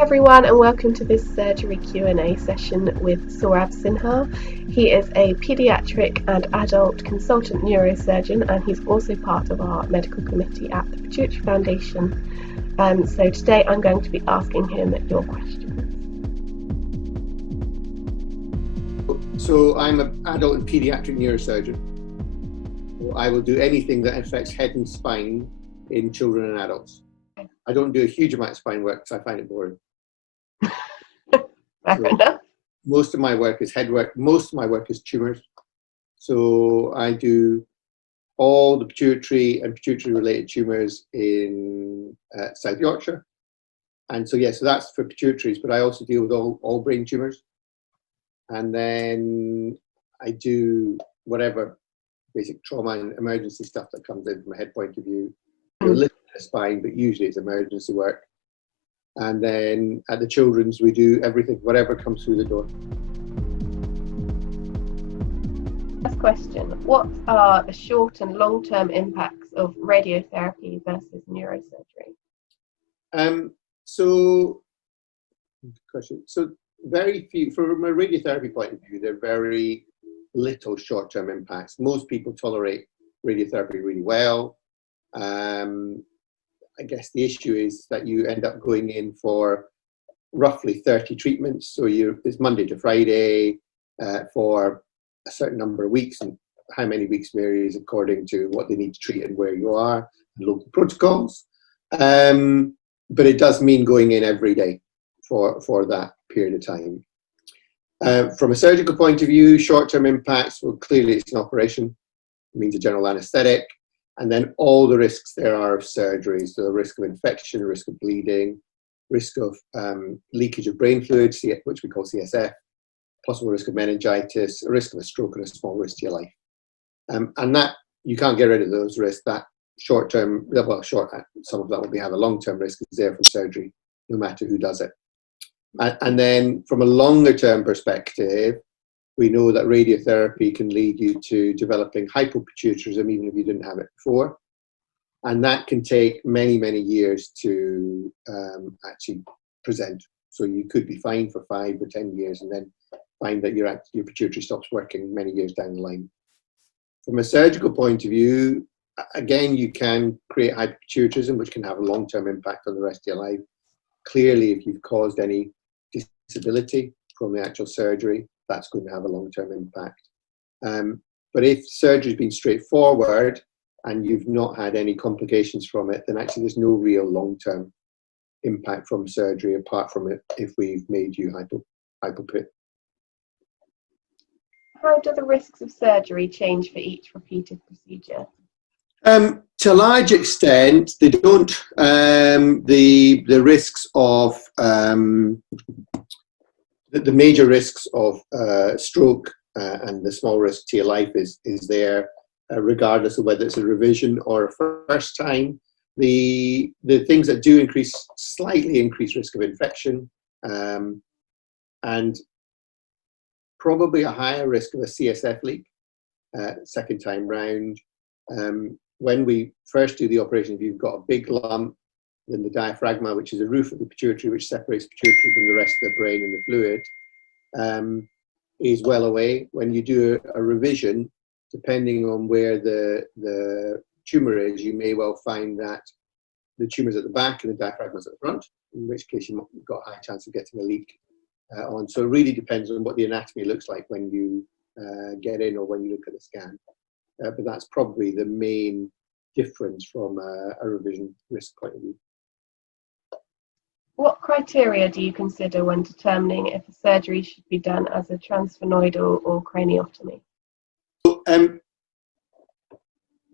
everyone, and welcome to this surgery Q&A session with Saurabh Sinha. He is a paediatric and adult consultant neurosurgeon, and he's also part of our medical committee at the Pituitary Foundation. So today I'm going to be asking him your questions. So I'm an adult and paediatric neurosurgeon. I will do anything that affects head and spine in children and adults. I don't do a huge amount of spine work because I find it boring. Most of my work is head work. Most of my work is tumours. So I do all the pituitary and pituitary-related tumours in South Yorkshire. And so, so that's for pituitaries, but I also deal with all brain tumours. And then I do whatever basic trauma and emergency stuff that comes in from a head point of view. A little bit of spine, but usually it's emergency work. And then at the children's, we do everything, whatever comes through the door. First question, what are the short and long-term impacts of radiotherapy versus neurosurgery? So very few, from a radiotherapy point of view, there are very little short-term impacts. Most people tolerate radiotherapy really well. I guess the issue is that you end up going in for roughly 30 treatments. So it's Monday to Friday for a certain number of weeks, and how many weeks varies according to what they need to treat and where you are, and local protocols. But it does mean going in every day for that period of time. From a surgical point of view, short-term impacts, well, clearly it's an operation. It means a general anaesthetic. And then all the risks there are of surgery. So the risk of infection, risk of bleeding, risk of leakage of brain fluid, which we call CSF, possible risk of meningitis, a risk of a stroke, and a small risk to your life. And that, you can't get rid of those risks. That short-term, some of that will have a long-term risk is there from surgery, no matter who does it. And then from a longer-term perspective, we know that radiotherapy can lead you to developing hypopituitarism, even if you didn't have it before. And that can take many, many years to actually present. So you could be fine for 5 or 10 years and then find that your pituitary stops working many years down the line. From a surgical point of view, again, you can create hypopituitarism, which can have a long-term impact on the rest of your life. Clearly, if you've caused any disability from the actual surgery, that's going to have a long-term impact. But if surgery's been straightforward and you've not had any complications from it, then actually there's no real long-term impact from surgery apart from it if we've made you hypopit. How do the risks of surgery change for each repeated procedure? To a large extent, they don't. The risks of the major risks of stroke and the small risk to your life is there, regardless of whether it's a revision or a first time. The things that do slightly increase risk of infection, and probably a higher risk of a CSF leak second time round. When we first do the operation, if you've got a big lump, then the diaphragma, which is the roof of the pituitary, which separates the pituitary from the rest of the brain and the fluid, is well away. When you do a revision, depending on where the tumour is, you may well find that the tumour's at the back and the diaphragma's at the front, in which case you've got a high chance of getting a leak on. So it really depends on what the anatomy looks like when you get in or when you look at the scan. But that's probably the main difference from a revision risk point of view. What criteria do you consider when determining if a surgery should be done as a transsphenoidal or craniotomy? So,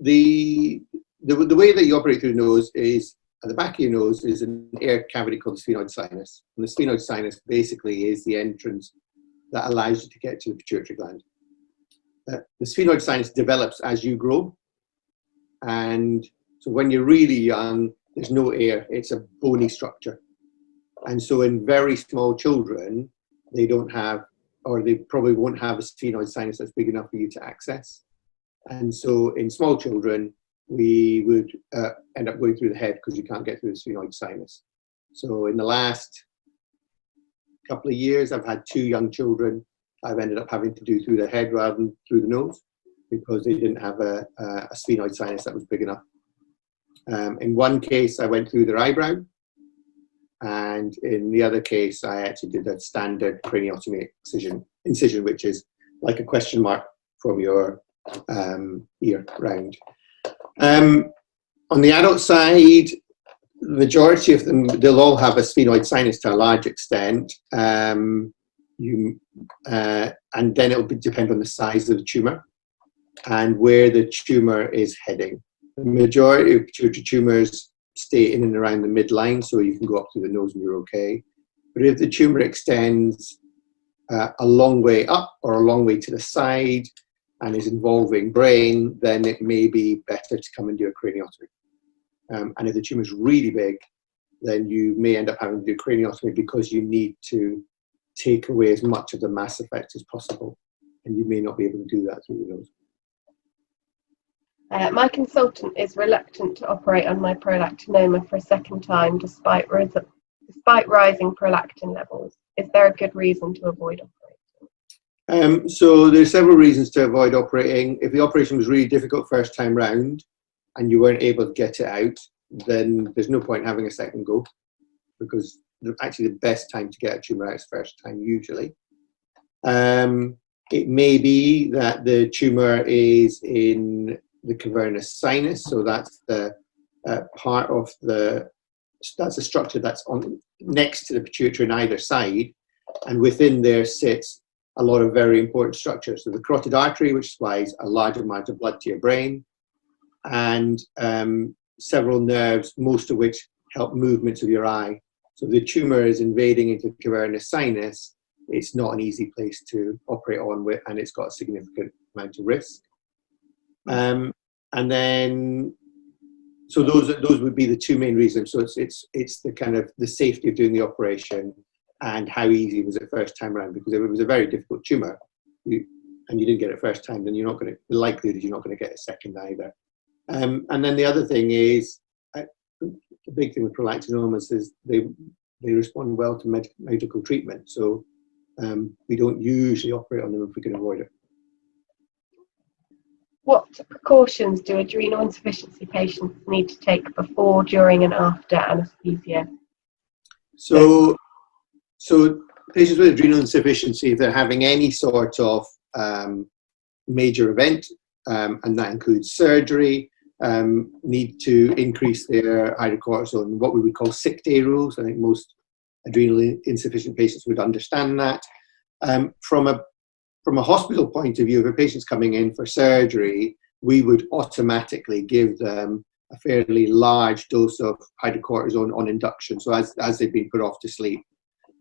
the way that you operate through the nose is, at the back of your nose is an air cavity called the sphenoid sinus. And the sphenoid sinus basically is the entrance that allows you to get to the pituitary gland. The sphenoid sinus develops as you grow. And so when you're really young, there's no air, it's a bony structure. And so in very small children, they don't have, or they probably won't have a sphenoid sinus that's big enough for you to access. And so in small children, we would end up going through the head because you can't get through the sphenoid sinus. So in the last couple of years, I've had 2 young children I've ended up having to do through the head rather than through the nose because they didn't have a sphenoid sinus that was big enough. In one case, I went through their eyebrow, and in the other case, I actually did a standard craniotomy incision, which is like a question mark from your ear round. On the adult side, the majority of them, they'll all have a sphenoid sinus to a large extent. And then it'll depend on the size of the tumour and where the tumour is heading. The majority of pituitary tumours stay in and around the midline, so you can go up to the nose and you're okay. But if the tumour extends a long way up or a long way to the side and is involving brain, then it may be better to come and do a craniotomy. And if the tumour is really big, then you may end up having to do craniotomy because you need to take away as much of the mass effect as possible, and you may not be able to do that through the nose. My consultant is reluctant to operate on my prolactinoma for a second time despite rising prolactin levels. Is there a good reason to avoid operating? So there's several reasons to avoid operating. If the operation was really difficult first time round and you weren't able to get it out, then there's no point having a second go, because actually the best time to get a tumour out is first time usually. It may be that the tumour is in the cavernous sinus, so that's the part of that's a structure that's on next to the pituitary on either side, and within there sits a lot of very important structures. So the carotid artery, which supplies a large amount of blood to your brain, and several nerves, most of which help movements of your eye. So the tumour is invading into the cavernous sinus. It's not an easy place to operate on with, and it's got a significant amount of risk. And then, so those would be the 2 main reasons. So it's the kind of the safety of doing the operation and how easy was it first time around. Because if it was a very difficult tumour and you didn't get it first time, then you're not going to, the likelihood is you're not going to get a second either. And then the other thing is, the big thing with prolactinomas is they respond well to medical treatment. So we don't usually operate on them if we can avoid it. What precautions do adrenal insufficiency patients need to take before, during, and after anaesthesia? So patients with adrenal insufficiency, if they're having any sort of major event, and that includes surgery, need to increase their hydrocortisone, what we would call sick day rules. I think most adrenal insufficient patients would understand that. From a hospital point of view, if a patient's coming in for surgery, we would automatically give them a fairly large dose of hydrocortisone on induction, so as they've been put off to sleep.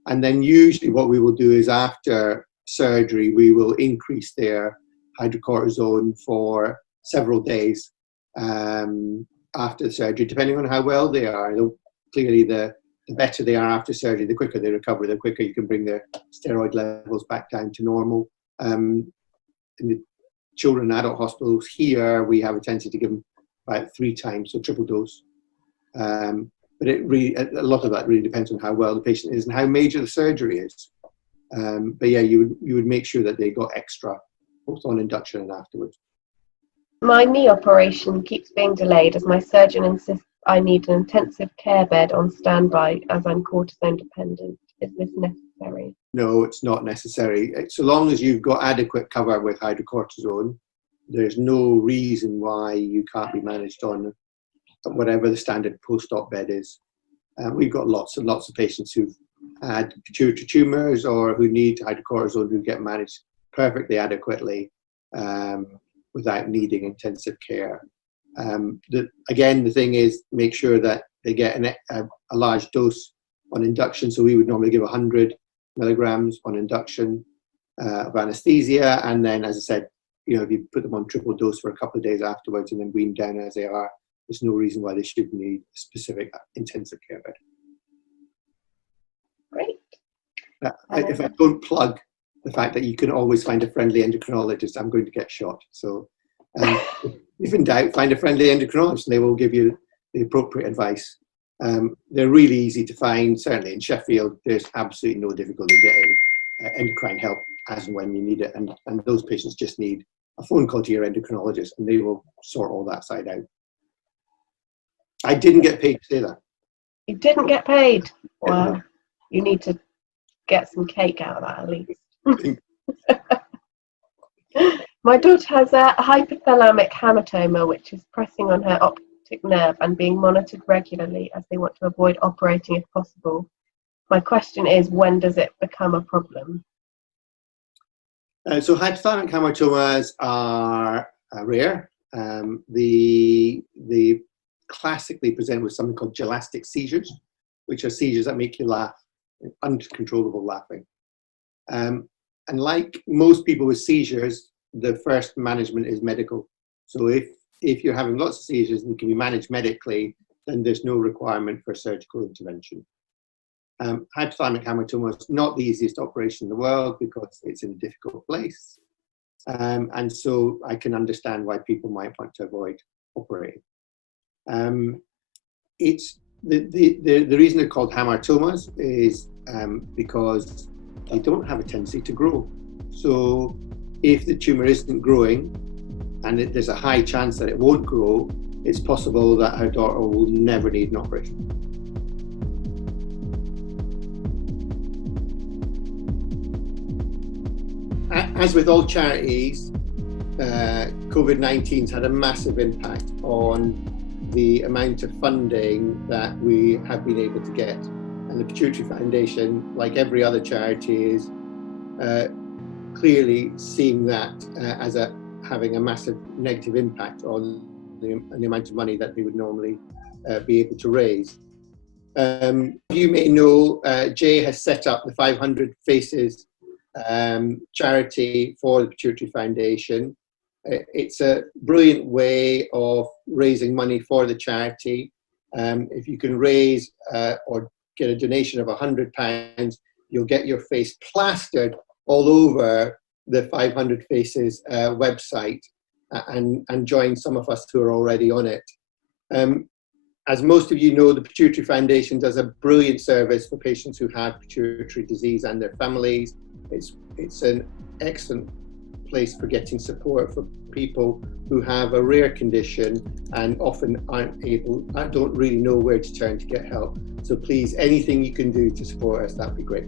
And then usually what we will do is after surgery, we will increase their hydrocortisone for several days after the surgery, depending on how well they are. Clearly, the better they are after surgery, the quicker they recover, the quicker you can bring their steroid levels back down to normal. In the children and adult hospitals here, we have a tendency to give them about 3 times, so triple dose. But it really, a lot of that really depends on how well the patient is and how major the surgery is. But yeah, you would make sure that they got extra, both on induction and afterwards. My knee operation keeps being delayed as my surgeon insists I need an intensive care bed on standby as I'm cortisone dependent. Is this necessary? No, it's not necessary. So long as you've got adequate cover with hydrocortisone, there's no reason why you can't be managed on whatever the standard post-op bed is. We've got lots and lots of patients who've had pituitary tumours or who need hydrocortisone who get managed perfectly adequately without needing intensive care. Again, the thing is, make sure that they get a large dose on induction. So we would normally give 100 milligrams on induction of anesthesia, and then, as I said, if you put them on triple dose for a couple of days afterwards and then wean down as they are, there's no reason why they should need a specific intensive care bed. Great. If I don't plug the fact that you can always find a friendly endocrinologist, I'm going to get shot. So if in doubt, find a friendly endocrinologist and they will give you the appropriate advice. They're really easy to find. Certainly in Sheffield, there's absolutely no difficulty getting endocrine help as and when you need it. And those patients just need a phone call to your endocrinologist and they will sort all that side out. I didn't get paid to say that. You didn't get paid? Wow. You need to get some cake out of that at least. My daughter has a hypothalamic hamartoma, which is pressing on her optic nerve and being monitored regularly as they want to avoid operating if possible. My question is, when does it become a problem? So hypothalamic hamartomas are rare. They classically present with something called gelastic seizures, which are seizures that make you laugh, uncontrollable laughing. And like most people with seizures, the first management is medical. So if you're having lots of seizures and can be managed medically, then there's no requirement for surgical intervention. Hypothalamic hamartoma is not the easiest operation in the world because it's in a difficult place. And so I can understand why people might want to avoid operating. It's the reason they're called hamartomas is because they don't have a tendency to grow. So if the tumor isn't growing, and there's a high chance that it won't grow, it's possible that her daughter will never need an operation. As with all charities, COVID-19's had a massive impact on the amount of funding that we have been able to get. And the Pituitary Foundation, like every other charity, is clearly seeing that as having a massive negative impact on the amount of money that they would normally be able to raise. You may know, Jay has set up the 500 Faces charity for the Pituitary Foundation. It's a brilliant way of raising money for the charity. If you can raise or get a donation of £100, you'll get your face plastered all over the 500 Faces website and join some of us who are already on it. As most of you know, the Pituitary Foundation does a brilliant service for patients who have pituitary disease and their families. It's an excellent place for getting support for people who have a rare condition and often don't really know where to turn to get help. So please, anything you can do to support us, that'd be great.